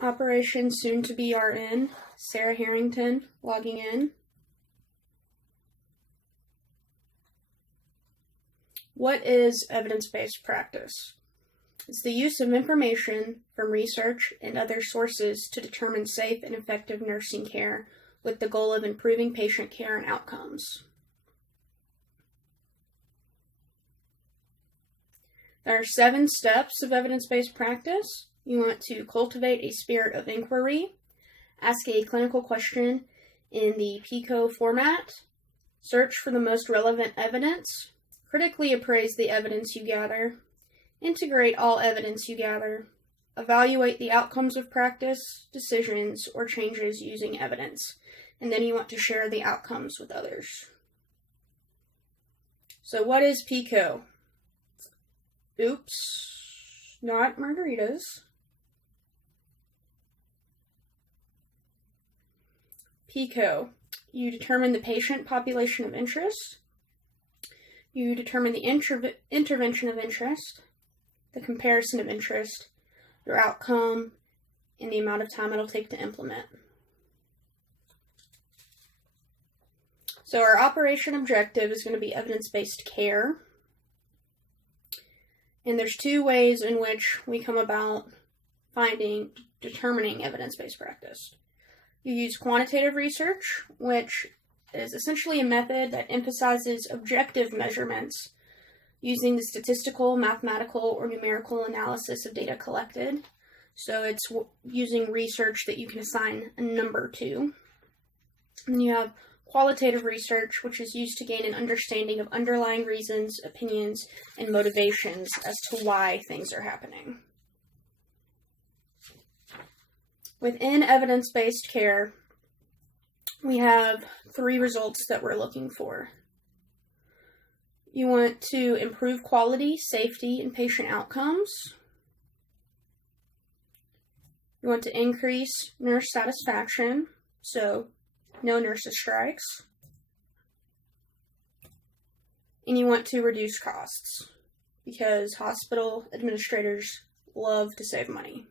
Operation soon to be RN, Sarah Harrington, logging in. What is evidence-based practice? It's the use of information from research and other sources to determine safe and effective nursing care with the goal of improving patient care and outcomes. There are 7 steps of evidence-based practice. You want to cultivate a spirit of inquiry, ask a clinical question in the PICO format, search for the most relevant evidence, critically appraise the evidence you gather, integrate all evidence you gather, evaluate the outcomes of practice, decisions, or changes using evidence, and then you want to share the outcomes with others. So what is PICO? Oops, not margaritas. PICO. You determine the patient population of interest. You determine the intervention of interest, the comparison of interest, your outcome, and the amount of time it'll take to implement. So our operation objective is going to be evidence-based care. And there's 2 ways in which we come about determining evidence-based practice. You use quantitative research, which is essentially a method that emphasizes objective measurements using the statistical, mathematical, or numerical analysis of data collected. So it's using research that you can assign a number to. And you have qualitative research, which is used to gain an understanding of underlying reasons, opinions, and motivations as to why things are happening. Within evidence-based care, we have 3 results that we're looking for. You want to improve quality, safety, and patient outcomes. You want to increase nurse satisfaction, so no nurses strikes. And you want to reduce costs, because hospital administrators love to save money.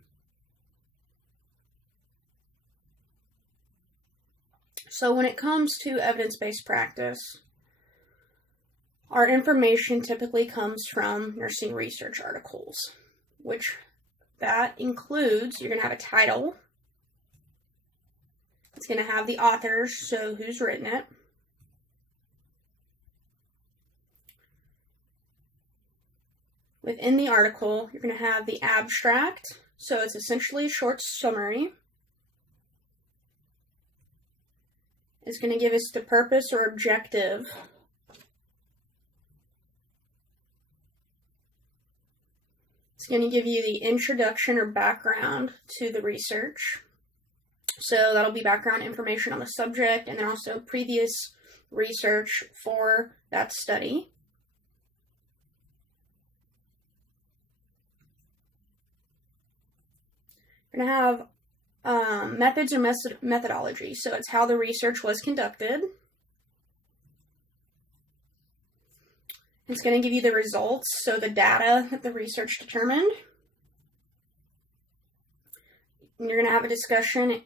So when it comes to evidence-based practice, our information typically comes from nursing research articles, which that includes, you're going to have a title. It's going to have the authors, so who's written it. Within the article, you're going to have the abstract, so it's essentially a short summary. It's going to give us the purpose or objective. It's going to give you the introduction or background to the research. So that'll be background information on the subject and then also previous research for that study. You're going to have methods or methodology. So it's how the research was conducted. It's going to give you the results, so the data that the research determined. And you're going to have a discussion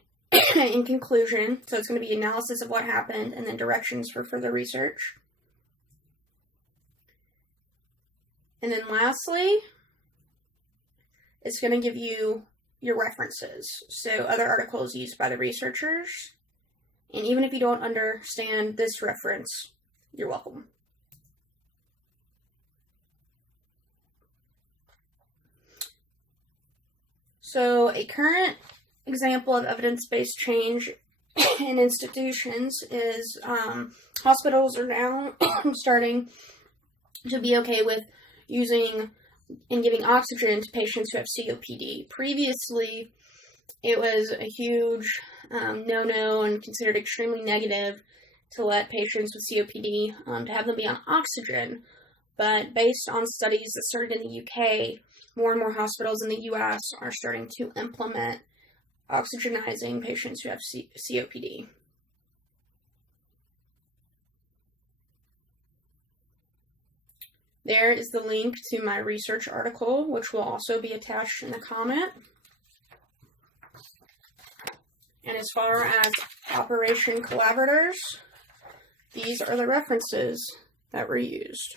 in conclusion. So it's going to be analysis of what happened and then directions for further research. And then lastly, it's going to give you your references, so other articles used by the researchers, and even if you don't understand this reference, you're welcome. So a current example of evidence-based change in institutions is hospitals are now starting to be okay with using and giving oxygen to patients who have COPD. Previously, it was a huge no-no and considered extremely negative to let patients with COPD, to have them be on oxygen. But based on studies that started in the UK, more and more hospitals in the US are starting to implement oxygenizing patients who have COPD. There is the link to my research article, which will also be attached in the comment. And as far as Operation Collaborators, these are the references that were used.